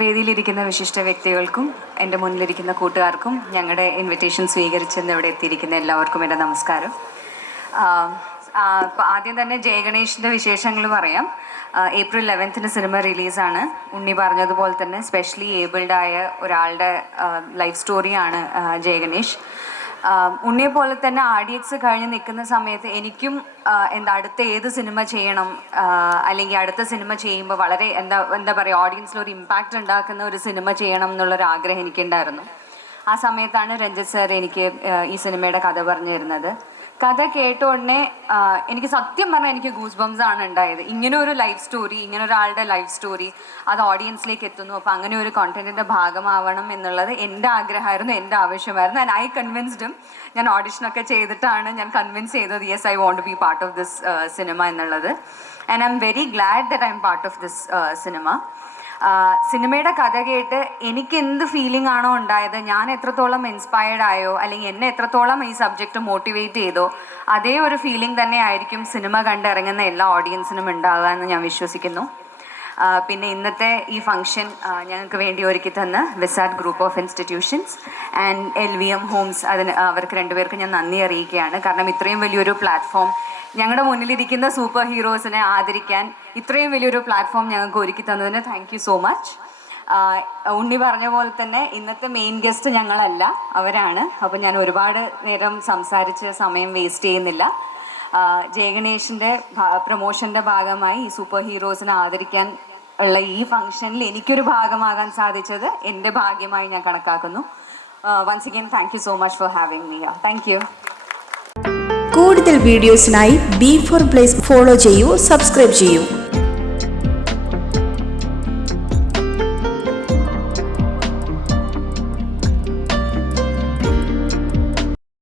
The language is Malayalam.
വേദിയിലിരിക്കുന്ന വിശിഷ്ട വ്യക്തികൾക്കും എന്റെ മുന്നിലിരിക്കുന്ന കൂട്ടുകാർക്കും ഞങ്ങളുടെ ഇൻവിറ്റേഷൻ സ്വീകരിച്ചെന്ന് ഇവിടെ എത്തിയിരിക്കുന്ന എല്ലാവർക്കും എന്റെ നമസ്കാരം. ആദ്യം തന്നെ ജയഗണേഷിന്റെ വിശേഷങ്ങൾ പറയാം. April ലെവൻത്തിന് cinema റിലീസാണ്. ഉണ്ണി പറഞ്ഞതുപോലെ തന്നെ സ്പെഷ്യലി ഏബിൾഡായ ഒരാളുടെ ലൈഫ് സ്റ്റോറിയാണ് ജയഗണേഷ് ഉണ്ണിയെ പോലെ തന്നെ ആർ കഴിഞ്ഞ് നിൽക്കുന്ന സമയത്ത് എനിക്കും എന്താ അടുത്ത ഏത് സിനിമ ചെയ്യണം അല്ലെങ്കിൽ അടുത്ത സിനിമ ചെയ്യുമ്പോൾ വളരെ എന്താ എന്താ പറയുക ഓഡിയൻസിൽ ഒരു ഇമ്പാക്റ്റ് ഉണ്ടാക്കുന്ന ഒരു സിനിമ ചെയ്യണം എന്നുള്ളൊരു ആഗ്രഹം എനിക്കുണ്ടായിരുന്നു. ആ സമയത്താണ് രഞ്ജിത് സാർ എനിക്ക് ഈ സിനിമയുടെ കഥ പറഞ്ഞു തരുന്നത്. കഥ കേട്ട ഉടനെ എനിക്ക് സത്യം പറഞ്ഞാൽ എനിക്ക് ഗൂസ് ബംസ് ആണ് ഉണ്ടായത്. ഇങ്ങനെ ഒരു ലൈഫ് സ്റ്റോറി ഇങ്ങനെ ഒരാളുടെ ലൈഫ് സ്റ്റോറി അത് ഓഡിയൻസിലേക്ക് എത്തുന്നു. അപ്പോൾ അങ്ങനെ ഒരു കോണ്ടന്റിന്റെ ഭാഗമാവണം എന്നുള്ളത് എന്റെ ആഗ്രഹമായിരുന്നു എന്റെ ആവശ്യമായിരുന്നു. ആൻഡ് ഐ കൺവിൻസ്ഡും ഞാൻ ഓഡിഷനൊക്കെ ചെയ്തിട്ടാണ് ഞാൻ കൺവിൻസ് ചെയ്തത് yes I want be part of this cinema എന്നുള്ളത്. And I'm very glad that I'm part of this cinema സിനിമയുടെ കഥ കേട്ട് എനിക്ക് എന്ത് ഫീലിംഗ് ആണോ ഉണ്ടായത്? ഞാൻ എത്രത്തോളം ഇൻസ്പയർഡ് ആയോ? അല്ലെങ്കിൽ എന്നെ എത്രത്തോളം ഈ സബ്ജക്റ്റ് മോട്ടിവേറ്റ് ചെയ്തോ? അതേ ഒരു ഫീലിംഗ് തന്നെ ആയിരിക്കും സിനിമ കണ്ടിറങ്ങുന്ന എല്ലാ ഓഡിയൻസിനും ഉണ്ടാകുക എന്ന് ഞാൻ വിശ്വസിക്കുന്നു. പിന്നെ ഇന്നത്തെ ഈ ഫംഗ്ഷൻ ഞങ്ങൾക്ക് വേണ്ടി ഒരുക്കി തന്ന wizard group of institutions and L V M homes അതിന് അവർക്ക് രണ്ടുപേർക്ക് ഞാൻ നന്ദി അറിയിക്കുകയാണ്. കാരണം ഇത്രയും വലിയൊരു പ്ലാറ്റ്ഫോം ഞങ്ങളുടെ മുന്നിലിരിക്കുന്ന സൂപ്പർ ഹീറോസിനെ ആദരിക്കാൻ ഇത്രയും വലിയൊരു പ്ലാറ്റ്ഫോം ഞങ്ങൾക്ക് ഒരുക്കി തന്നതിന് thank you so much Unni പറഞ്ഞ പോലെ തന്നെ ഇന്നത്തെ മെയിൻ ഗസ്റ്റ് ഞങ്ങളല്ല അവരാണ്. അപ്പോൾ ഞാൻ ഒരുപാട് നേരം സംസാരിച്ച് സമയം വേസ്റ്റ് ചെയ്യുന്നില്ല. ജയഗണേഷിന്റെ പ്രൊമോഷന്റെ ഭാഗമായി ഈ സൂപ്പർ ഹീറോസിനെ ആദരിക്കാൻ ഉള്ള ഈ ഫംഗ്ഷനിൽ എനിക്കൊരു ഭാഗമാകാൻ സാധിച്ചത് എന്റെ ഭാഗ്യമായി ഞാൻ കണക്കാക്കുന്നു. Once again thank you so much for having me thank you കൂടുതൽ വീഡിയോസിനായി ബി ഫോർ പ്ലേസ് ഫോളോ ചെയ്യൂ സബ്സ്ക്രൈബ് ചെയ്യൂ.